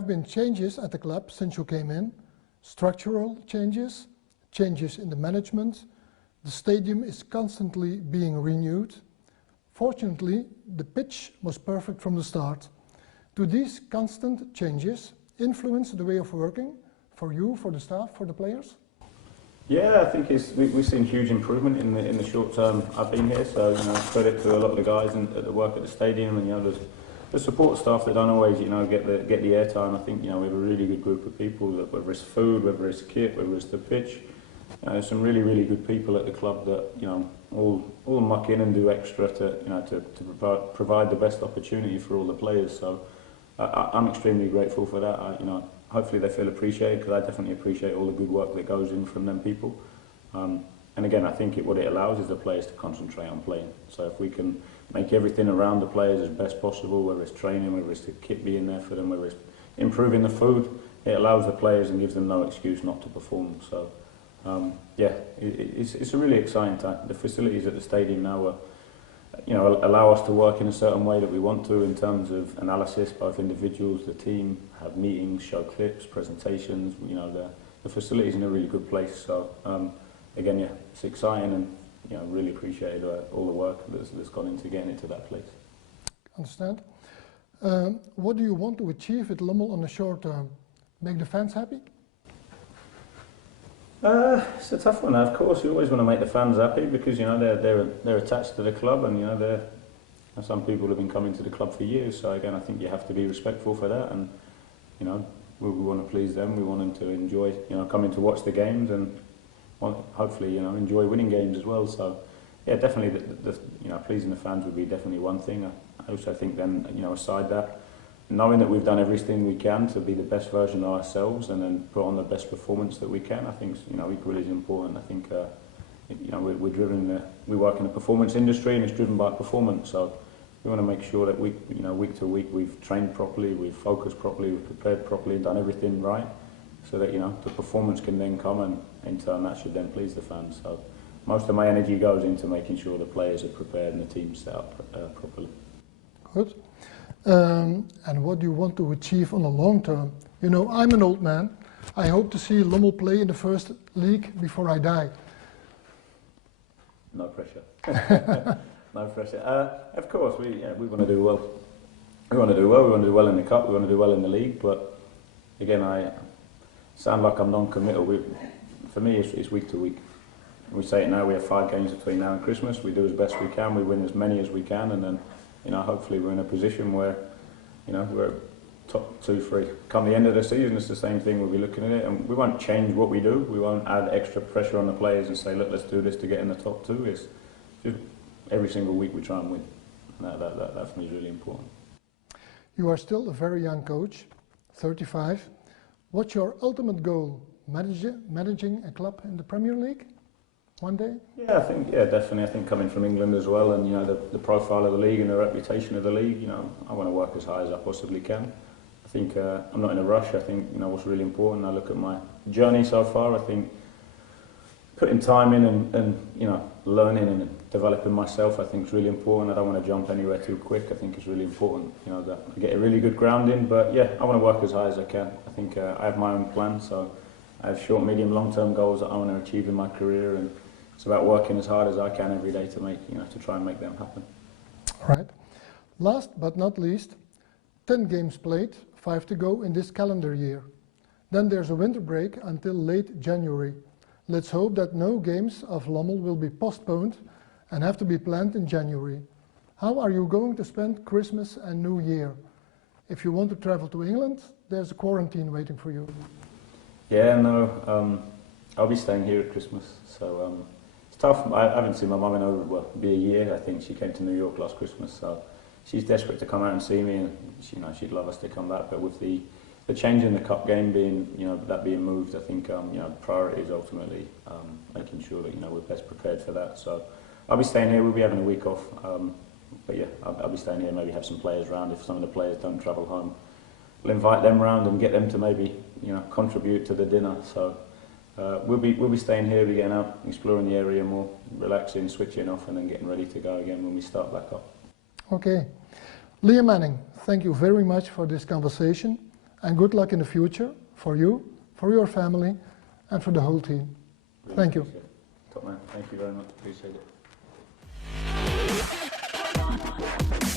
have been changes at the club since you came in, structural changes, changes in the management. The stadium is constantly being renewed. Fortunately, the pitch was perfect from the start. Do these constant changes influence the way of working for you, for the staff, for the players? Yeah, I think we've seen huge improvement in the short term I've been here. So credit to a lot of the guys that work at the stadium, and there's the support staff that don't always get the airtime. I think we have a really good group of people, that whether it's food, whether it's kit, whether it's the pitch. There's some really good people at the club that all muck in and do extra to provide the best opportunity for all the players. So I'm extremely grateful for that. Hopefully they feel appreciated, because I definitely appreciate all the good work that goes in from them people. And again, I think what it allows is the players to concentrate on playing. So if we can make everything around the players as best possible, whether it's training, whether it's the kit being there for them, whether it's improving the food, it allows the players and gives them no excuse not to perform. So yeah, it's a really exciting time. The facilities at the stadium now are, allow us to work in a certain way that we want to, in terms of analysis, both individuals, the team, have meetings, show clips, presentations. The facilities in a really good place. So again, yeah, it's exciting, and really appreciate all the work that's gone into getting it to that place. Understand. What do you want to achieve at Lommel on the short term? Make the fans happy? It's a tough one. Of course, you always want to make the fans happy, because they're attached to the club, and some people have been coming to the club for years. So again, I think you have to be respectful for that, and we want to please them. We want them to enjoy coming to watch the games, and hopefully enjoy winning games as well. So yeah, definitely pleasing the fans would be definitely one thing. I also think then aside that, knowing that we've done everything we can to be the best version of ourselves and then put on the best performance that we can, I think equally is important. I think we work in a performance industry, and it's driven by performance. So we want to make sure that week to week we've trained properly, we've focused properly, we've prepared properly, and done everything right, so that the performance can then come, and in turn that should then please the fans. So most of my energy goes into making sure the players are prepared and the team's set up properly. Good. And what do you want to achieve on the long term? I'm an old man. I hope to see Lommel play in the first league before I die. No pressure. No pressure. Of course, we want to do well. We want to do well. We want to do well in the cup. We want to do well in the league. But again, I sound like I'm non-committal. For me, it's week to week. We say it now. We have 5 games between now and Christmas. We do as best we can. We win as many as we can, and then hopefully we're in a position where we're top 2, 3. Come the end of the season, it's the same thing. We'll be looking at it, and we won't change what we do. We won't add extra pressure on the players and say, look, let's do this to get in the top 2. It's just every single week we try and win. And that for me is really important. You are still a very young coach, 35. What's your ultimate goal? Managing a club in the Premier League one day? Yeah, definitely. I think coming from England as well, and the profile of the league and the reputation of the league, I want to work as high as I possibly can. I think I'm not in a rush. I think what's really important. I look at my journey so far. I think putting time in and learning and developing myself, I think is really important. I don't want to jump anywhere too quick. I think it's really important, that I get a really good grounding. But yeah, I want to work as high as I can. I think I have my own plan, so I have short, medium, long-term goals that I want to achieve in my career, and it's about working as hard as I can every day to make, to try and make them happen. All right. Last but not least, 10 games played, 5 to go in this calendar year. Then there's a winter break until late January. Let's hope that no games of Lommel will be postponed and have to be planned in January. How are you going to spend Christmas and New Year? If you want to travel to England, there's a quarantine waiting for you. Yeah, no, I'll be staying here at Christmas, so it's tough. I haven't seen my mum in over, well, it'll be a year. I think she came to New York last Christmas, so she's desperate to come out and see me, and she'd love us to come back. But with the change in the cup game being, that being moved, I think the priority is ultimately making sure that we're best prepared for that. So I'll be staying here. We'll be having a week off, but yeah, I'll be staying here. Maybe have some players around if some of the players don't travel home. We'll invite them round and get them to maybe contribute to the dinner. So we'll be staying here, be getting out, exploring the area more, relaxing, switching off, and then getting ready to go again when we start back up. Okay, Liam Manning, thank you very much for this conversation. and good luck in the future for you, for your family, and for the whole team. Thank you. Top man, thank you very much, appreciate it.